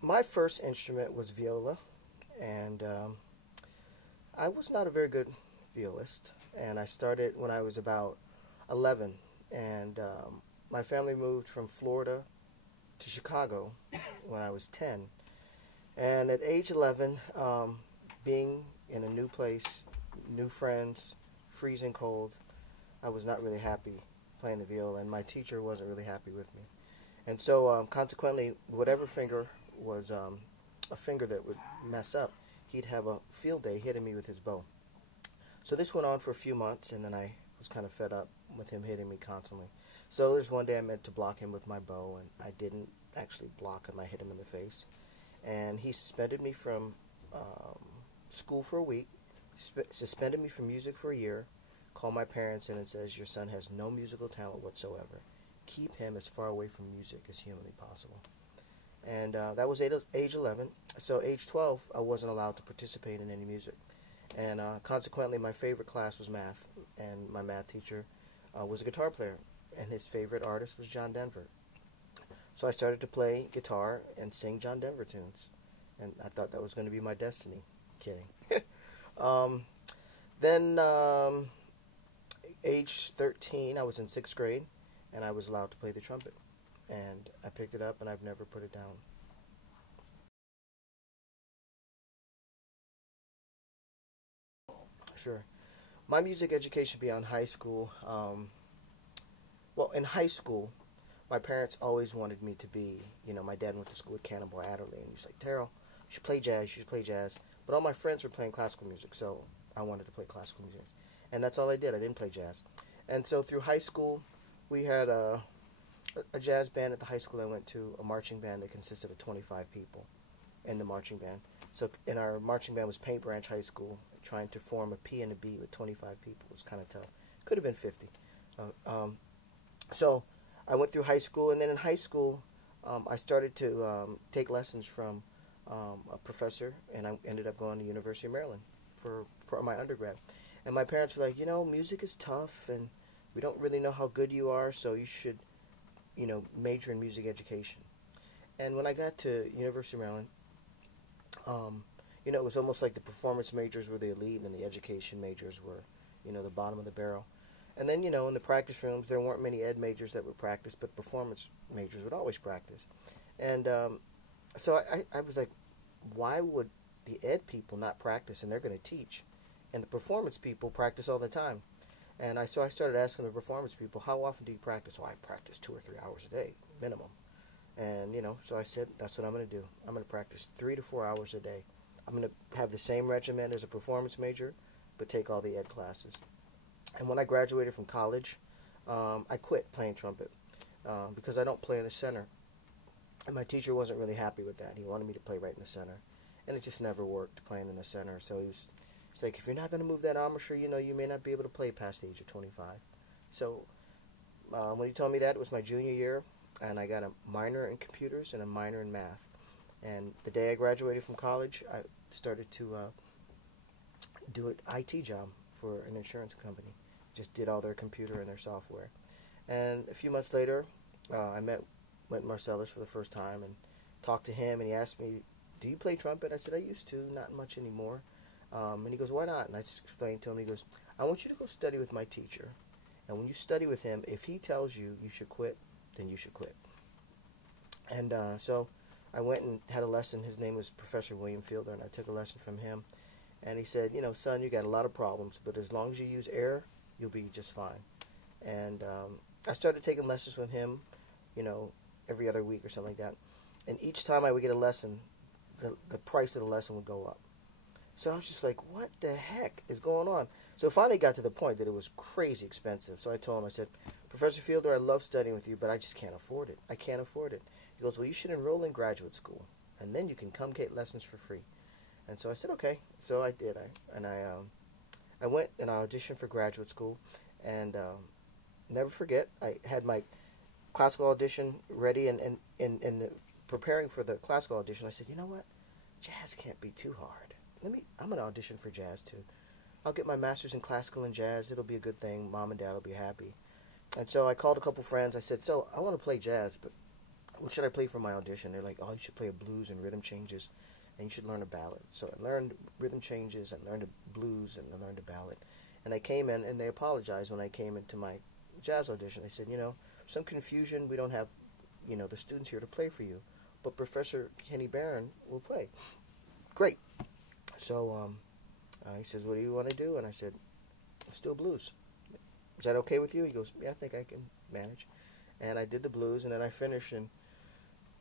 My first instrument was viola, and I was not a very good violist. And I started when I was about 11, and my family moved from Florida to Chicago when I was 10. And at age 11, being in a new place, new friends, freezing cold, I was not really happy playing the viola, and my teacher wasn't really happy with me. And so, consequently, whatever finger was a finger that would mess up, he'd have a field day hitting me with his bow. So this went on for a few months, and then I was kind of fed up with him hitting me constantly. So there's one day I meant to block him with my bow, and I didn't actually block him. I hit him in the face, and he suspended me from um, school for a week, suspended me from music for a year, called my parents in and says, "Your son has no musical talent whatsoever. Keep him as far away from music as humanly possible." And that was age 11. So age 12, I wasn't allowed to participate in any music. And consequently, my favorite class was math, and my math teacher was a guitar player, and his favorite artist was John Denver. So I started to play guitar and sing John Denver tunes, and I thought that was going to be my destiny. Kidding. um, then, age 13, I was in 6th grade, and I was allowed to play the trumpet. And I picked it up, and I've never put it down. Sure. My music education beyond high school, well, in high school, my parents always wanted me to be, my dad went to school at Cannonball Adderley, and he's like, Terrell, you should play jazz, you should play jazz. But all my friends were playing classical music, so I wanted to play classical music. And that's all I did. I didn't play jazz. And so through high school, we had a jazz band at the high school I went to, a marching band that consisted of 25 people in the marching band. So in our marching band was Paint Branch High School. Trying to form a P and a B with 25 people was kind of tough. Could have been 50. So I went through high school, and then in high school, I started to take lessons from a professor, and I ended up going to University of Maryland for my undergrad. And my parents were like, music is tough, and we don't really know how good you are, so you should, major in music education. And when I got to University of Maryland, it was almost like the performance majors were the elite and the education majors were, the bottom of the barrel. And then, in the practice rooms, there weren't many ed majors that would practice, but performance majors would always practice. And so I was like, why would the ed people not practice, and they're going to teach? And the performance people practice all the time. And so I started asking the performance people, how often do you practice? Oh, I practice 2 or 3 hours a day, minimum. And, so I said, that's what I'm going to do. I'm going to practice 3 to 4 hours a day. I'm going to have the same regimen as a performance major, but take all the ed classes. And when I graduated from college, I quit playing trumpet because I don't play in the center. And my teacher wasn't really happy with that. He wanted me to play right in the center. And it just never worked playing in the center. So he's like, if you're not going to move that embouchure, you may not be able to play past the age of 25. So when he told me that, it was my junior year, and I got a minor in computers and a minor in math. And the day I graduated from college, I started to do an IT job for an insurance company. Just did all their computer and their software. And a few months later, I went Marcellus for the first time and talked to him, and he asked me, do you play trumpet? I said, I used to, not much anymore. And he goes, why not? And I just explained to him. He goes, I want you to go study with my teacher. And when you study with him, if he tells you you should quit, then you should quit. And so I went and had a lesson. His name was Professor William Fielder, and I took a lesson from him. And he said, son, you got a lot of problems, but as long as you use air, you'll be just fine. And I started taking lessons with him, every other week or something like that. And each time I would get a lesson, the price of the lesson would go up. So I was just like, what the heck is going on? So it finally got to the point that it was crazy expensive. So I told him, I said, Professor Fielder, I love studying with you, but I just can't afford it. I can't afford it. He goes, well, you should enroll in graduate school, and then you can come get lessons for free. And so I said, okay. So I did. I went and I auditioned for graduate school, and never forget, I had my classical audition ready, and in the preparing for the classical audition, I said, you know what? Jazz can't be too hard. I'm going to audition for jazz too. I'll get my master's in classical and jazz. It'll be a good thing. Mom and Dad will be happy. And so I called a couple friends. I said, so I want to play jazz, but what should I play for my audition? They're like, oh, you should play a blues and rhythm changes, and you should learn a ballad. So I learned rhythm changes, I learned the blues, and I learned a ballad. And I came in, and they apologized when I came into my jazz audition. They said, some confusion. We don't have, the students here to play for you, but Professor Kenny Barron will play. Great. So he says, what do you want to do? And I said, let's do a blues. Is that okay with you? He goes, yeah, I think I can manage. And I did the blues, and then I finished, and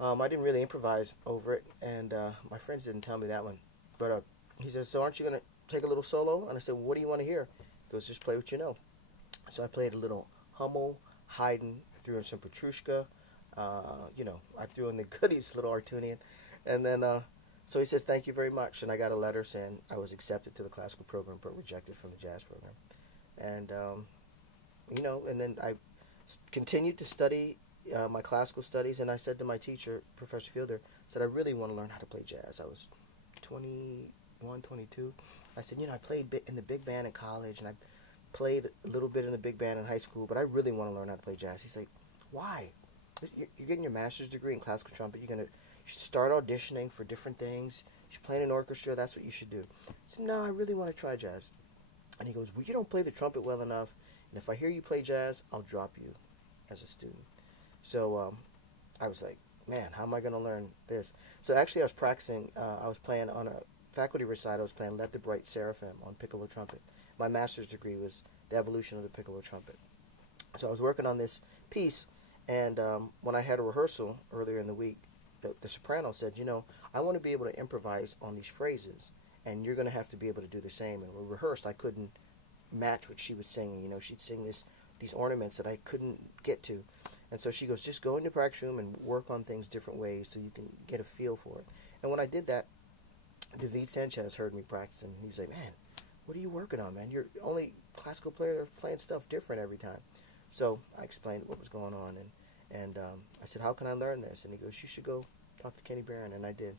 I didn't really improvise over it, and my friends didn't tell me that one. But he says, so aren't you going to take a little solo? And I said, well, what do you want to hear? He goes, just play what you know. So I played a little Hummel, Haydn, threw in some Petrushka, I threw in the goodies, little Artunian, and then, so he says, thank you very much, and I got a letter saying I was accepted to the classical program, but rejected from the jazz program. And, and then I continued to study my classical studies, and I said to my teacher, Professor Fielder, I really want to learn how to play jazz. I was 21, 22. I said, I played in the big band in college, and I played a little bit in the big band in high school, but I really want to learn how to play jazz. He's like, why? You're getting your master's degree in classical trumpet. You should start auditioning for different things. You should play in an orchestra. That's what you should do. I said, no, I really want to try jazz. And he goes, well, you don't play the trumpet well enough, and if I hear you play jazz, I'll drop you as a student. So I was like, man, how am I going to learn this? So actually I was practicing, I was playing on a faculty recital, I was playing Let the Bright Seraphim on piccolo trumpet. My master's degree was the evolution of the piccolo trumpet. So I was working on this piece, and when I had a rehearsal earlier in the week, the soprano said, I want to be able to improvise on these phrases, and you're going to have to be able to do the same. And we rehearsed, I couldn't match what she was singing. She'd sing these ornaments that I couldn't get to. And so she goes, just go in the practice room and work on things different ways so you can get a feel for it. And when I did that, David Sanchez heard me practicing. He was like, man, what are you working on, man? You're only classical player playing stuff different every time. So I explained what was going on, and I said, how can I learn this? And he goes, you should go talk to Kenny Barron. And I did.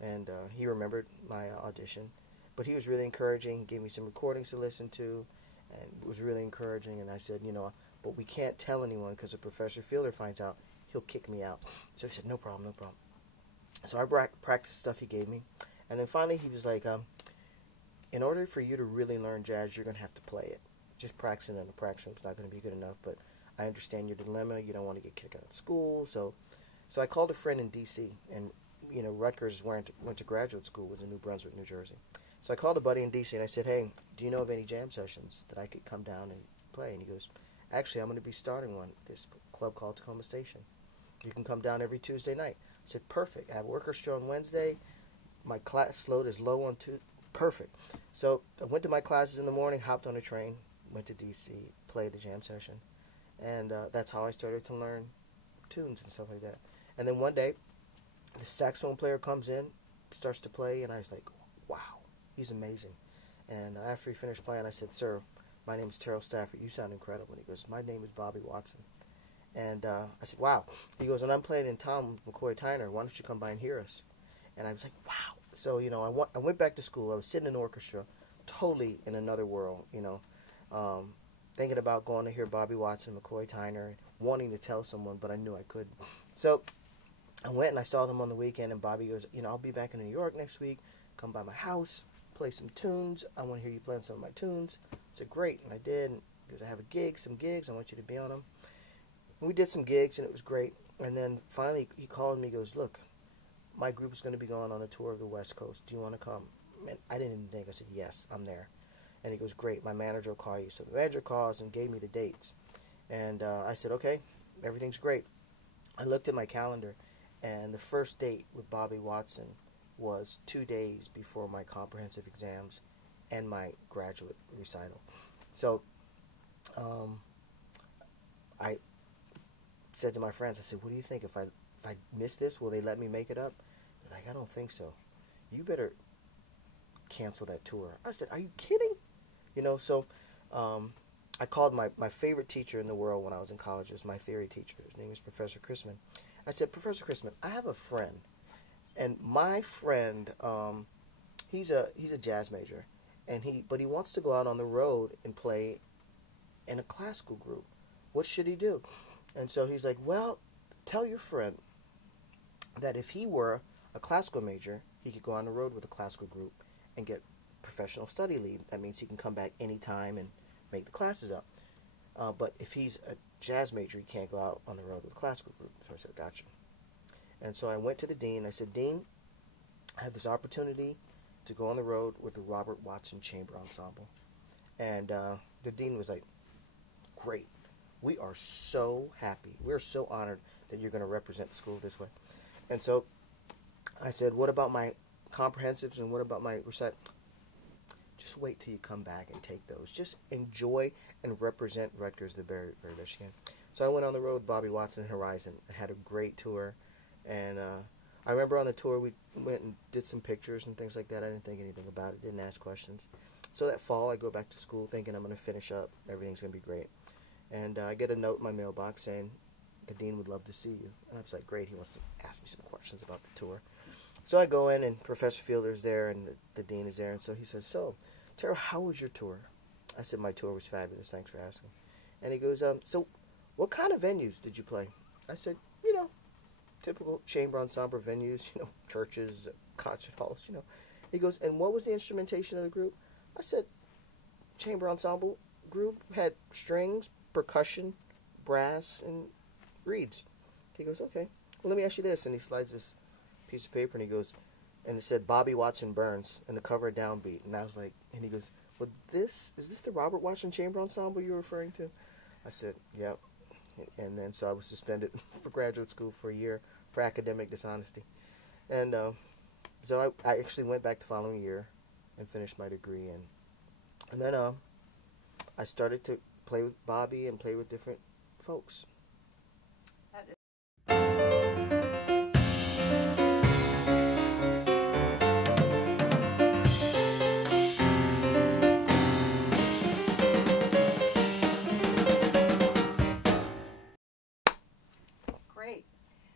And he remembered my audition. But he was really encouraging, gave me some recordings to listen to, and it was really encouraging. And I said, but we can't tell anyone because if Professor Fielder finds out, he'll kick me out. So he said, no problem, no problem. So I practiced stuff he gave me. And then finally he was like, in order for you to really learn jazz, you're going to have to play it. Just practicing in the practice room is not going to be good enough, but I understand your dilemma. You don't want to get kicked out of school. So I called a friend in D.C., and, Rutgers went to graduate school, was in New Brunswick, New Jersey. So I called a buddy in D.C., and I said, hey, do you know of any jam sessions that I could come down and play? And he goes, actually, I'm going to be starting one, this club called Tacoma Station. You can come down every Tuesday night. I said, perfect. I have orchestra on Wednesday. My class load is low on Tuesday. Perfect. So I went to my classes in the morning, hopped on a train, went to D.C., played the jam session. And that's how I started to learn tunes and stuff like that. And then one day, the saxophone player comes in, starts to play, and I was like, wow, he's amazing. And after he finished playing, I said, sir, my name is Terell Stafford. You sound incredible. And he goes, my name is Bobby Watson. And I said, wow. He goes, and I'm playing in town with McCoy Tyner. Why don't you come by and hear us? And I was like, wow. So, I went back to school. I was sitting in an orchestra, totally in another world, thinking about going to hear Bobby Watson, McCoy Tyner, wanting to tell someone, but I knew I couldn't. So I went and I saw them on the weekend, and Bobby goes, I'll be back in New York next week. Come by my house, play some tunes. I want to hear you playing some of my tunes. I said, great, and I did. Because I have some gigs. I want you to be on them. And we did some gigs, and it was great. And then finally he called me. He goes, look, my group is going to be going on a tour of the West Coast. Do you want to come? And I didn't even think. I said, yes, I'm there. And he goes, great, my manager will call you. So the manager calls and gave me the dates. And I said, okay, everything's great. I looked at my calendar, and the first date with Bobby Watson was 2 days before my comprehensive exams and my graduate recital. So I said to my friends, I said, what do you think? If I miss this, will they let me make it up? They're like, I don't think so. You better cancel that tour. I said, are you kidding? So I called my favorite teacher in the world when I was in college. It was my theory teacher. His name is Professor Chrisman. I said, Professor Chrisman, I have a friend. And my friend, he's a jazz major, but he wants to go out on the road and play in a classical group. What should he do? And so he's like, well, tell your friend that if he were a classical major, he could go on the road with a classical group and get professional study leave. That means he can come back anytime and make the classes up. But if he's a jazz major, he can't go out on the road with a classical group. So I said, gotcha. And so I went to the dean. I said, Dean, I have this opportunity to go on the road with the Robert Watson Chamber Ensemble. And the dean was like, great. We are so happy. We're so honored that you're going to represent the school this way. And so I said, what about my comprehensives and what about my recite? Just wait till you come back and take those. Just enjoy and represent Rutgers the very, very best you can. So I went on the road with Bobby Watson and Horizon. I had a great tour. And I remember on the tour we went and did some pictures and things like that. I didn't think anything about it, didn't ask questions. So that fall I go back to school thinking I'm going to finish up. Everything's going to be great. And I get a note in my mailbox saying the dean would love to see you. And I was like, great, he wants to ask me some questions about the tour. So I go in and Professor Fielder's there and the dean is there. And so he says, so, Terell, how was your tour? I said, my tour was fabulous. Thanks for asking. And he goes, so what kind of venues did you play? I said, typical chamber ensemble venues, churches, concert halls, He goes, and what was the instrumentation of the group? I said, chamber ensemble group had strings, percussion, brass, and reeds. He goes, okay. Well, let me ask you this. And he slides this piece of paper and he goes, and it said Bobby Watson Burns and the cover downbeat. And I was like, and he goes, well, is this the Robert Watson Chamber Ensemble you're referring to? I said, yep. And then so I was suspended for graduate school for a year for academic dishonesty. And so I actually went back the following year and finished my degree. And then I started to play with Bobby and play with different folks.